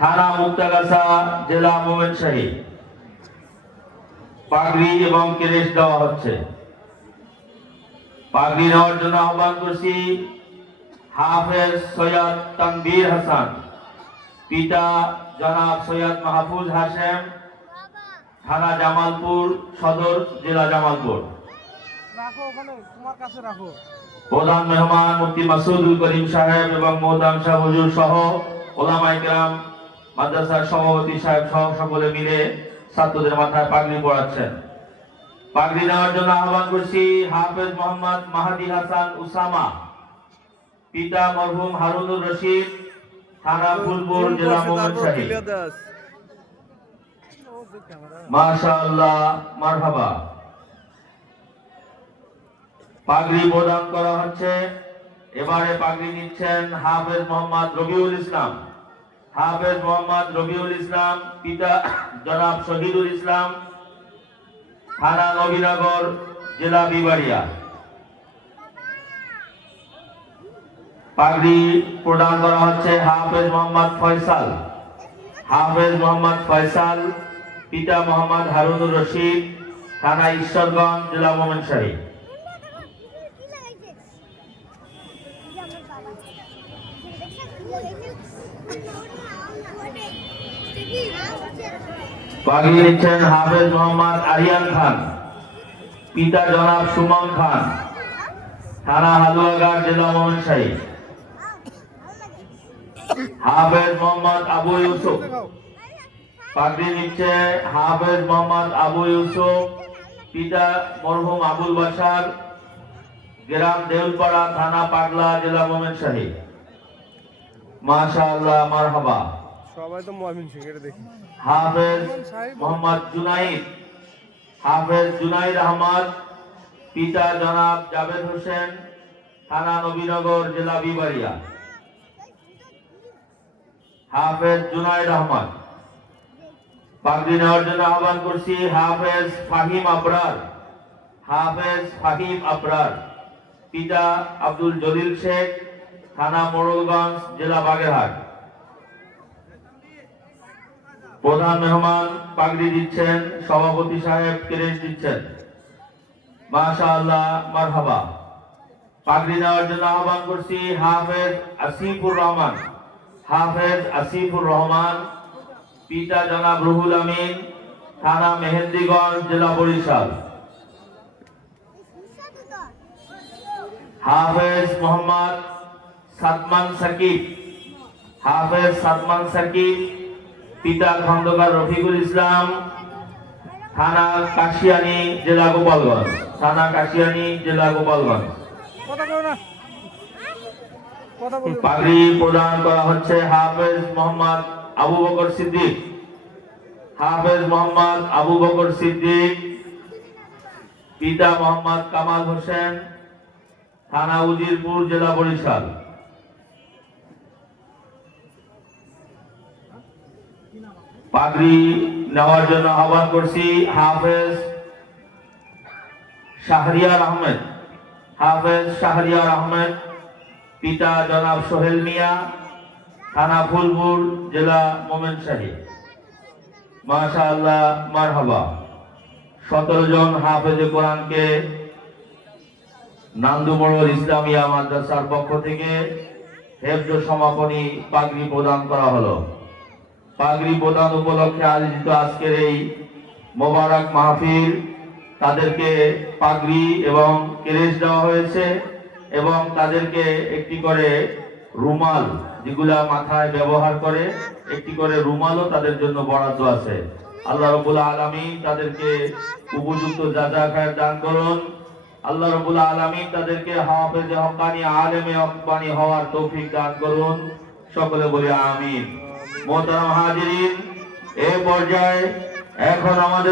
থানা মুক্তাগাছা, জেলা ময়মনসিংহ। পাগড়ি এবং ক্রেস্ট দেওয়া হচ্ছে। পাগড়ি নেওয়ার জন্য আহ্বান করছি হাফেজ সৈয়দ তানভীর হাসান, পিতা জনাব সৈয়দ মাহফুজ হাশেম, থানা জামালপুর সদর, জেলা জামালপুর। প্রধান মেহমান মুফতি মাসুদুল করিম সাহেব এবং মোহতারাম শাহ হুজুর সহ ওলামায়ে কেরাম, মাদ্রাসার সভাপতি সাহেব সহ সকলে মিলে ছাত্রদের মাথায় পাগড়ি পরাচ্ছেন। পাগড়ি নেওয়ার জন্য আহ্বান করছি হাফেজ মোহাম্মদ মাহাদি হাসান উসামা, পিতা মরহুম হারুনুর রশিদ, থানা ফুলপুর, জেলা ময়মনসিংহ। মাশাআল্লাহ, মারহাবা। পাগড়ি প্রদান করা হচ্ছে। এবারে পাগড়ি নিচ্ছেন হাফেজ মোহাম্মদ রবিউল ইসলাম। হাফেজ মোহাম্মদ রবিউল ইসলাম, পিতা জনাব শহীদুল ইসলাম, থানা নবীনগর, জেলা বিবাড়িয়া। পাগড়ি প্রদান করা হচ্ছে হাফেজ মোহাম্মদ ফয়সাল। হাফেজ মোহাম্মদ ফয়সাল, পিতা মোহাম্মদ হারুনুর রশিদ, থানা ঈশ্বরগঞ্জ, জেলা ময়মনসিংহ। পাগড়ি নিচ্ছেন হাফেজ মোহাম্মদ আরিয়ান খান, পিতা জনাব সুমন খান, থানা হালুয়াঘাট, জেলা ময়মনসিংহ। হাফেজ মোহাম্মদ আবু ইউসুফ। পাগড়ি নিচ্ছে হাফেজ মোহাম্মদ আবু ইউসুফ, পিতা মরহুম আবুল বাশার, গ্রাম দেউলপাড়া, থানা পাগলা, জেলা ময়মনসিংহ। মাশাআল্লাহ, মারহাবা। সবাই তো ময়মনসিংহের দেখি। হাফেজ মোহাম্মদ জুনাইদ। হাফেজ জুনাইদ আহমদ, পিতা জনাব জাবেদ হোসেন, থানা নবীনগর, জেলা বিবাড়িয়া। হাফেজ জুনাইদ আহমদ। পাগড়ি নেওয়ার জন্য আহ্বান করছি হাফেজ ফাহিম আবরার। হাফেজ ফাহিম আবরার, পিতা আব্দুল জলিল শেখ, থানা মোড়লগঞ্জ, জেলা বাগেরহাট। প্রধান মেহমান পাগড়ি দিচ্ছেন, সভাপতি সাহেব ক্রেস্ট দিচ্ছেন। মাশাআল্লাহ, মারহাবা। পাগড়ি নেওয়ার জন্য আহ্বান করছি হাফেজ আসিফুর রহমান। হাফেজ আসিফুর রহমান, পিতা জনাব রুহুল আমিন, থানা মেহেন্দিগঞ্জ, জেলা বরিশাল। হাফেজ মোহাম্মদ সাদমান সাকিব। হাফেজ সাদমান সাকিব, পিতা খন্দকার রফিকুল ইসলাম, থানা কাশিয়ানী, জেলা গোপালগঞ্জ। থানা কাশিয়ানী, জেলা গোপালগঞ্জ। পাগড়ি প্রদান করা হচ্ছে হাফেজ মোহাম্মদ আবু বকর সিদ্দিক। হাফেজ মোহাম্মদ আবু বকর সিদ্দিক, পিতা মোহাম্মদ কামাল হোসেন, থানা উজিরপুর, জেলা বরিশাল। পাগড়ি নেওয়ার জন্য আহ্বান করছি হাফেজ শাহরিয়ার আহমেদ। হাফেজ শাহরিয়ার আহমেদ, পিতা জনাব সোহেল মিয়া, থানা ফুলপুর, জেলা ময়মনসিংহ। মাশাআল্লাহ, মারহাবা। 17 জন হাফেজে কোরআনকে নান্দুমোড় ইসলামিয়া মাদ্রাসার পক্ষ থেকে হেফজ সমাপনী পাগড়ি প্রদান করা হলো। পাগড়ি প্রদান উপলক্ষে আয়োজিত আজকের এই মোবারক মাহফিল, তাদেরকে পাগড়ি এবং ক্রেস্ট দেওয়া হয়েছে এবং তাদেরকে একটি করে রুমাল, যেগুলা মাথায় ব্যবহার করে, একটি করে রুমালও তাদের জন্য বরাদ্দ আছে। আল্লাহ রাব্বুল আলামিন তাদেরকে উপযুক্ত জাযা খায়ের দান করুন। আল্লাহ রাব্বুল আলামিন তাদেরকে হাফেজে হক্কানি, আলেমে হক্কানি হওয়ার তৌফিক দান করুন। সকলে বলি আমিন। মোহতারাম হাজিরিন, এই পর্যায়ে এখন আমাদের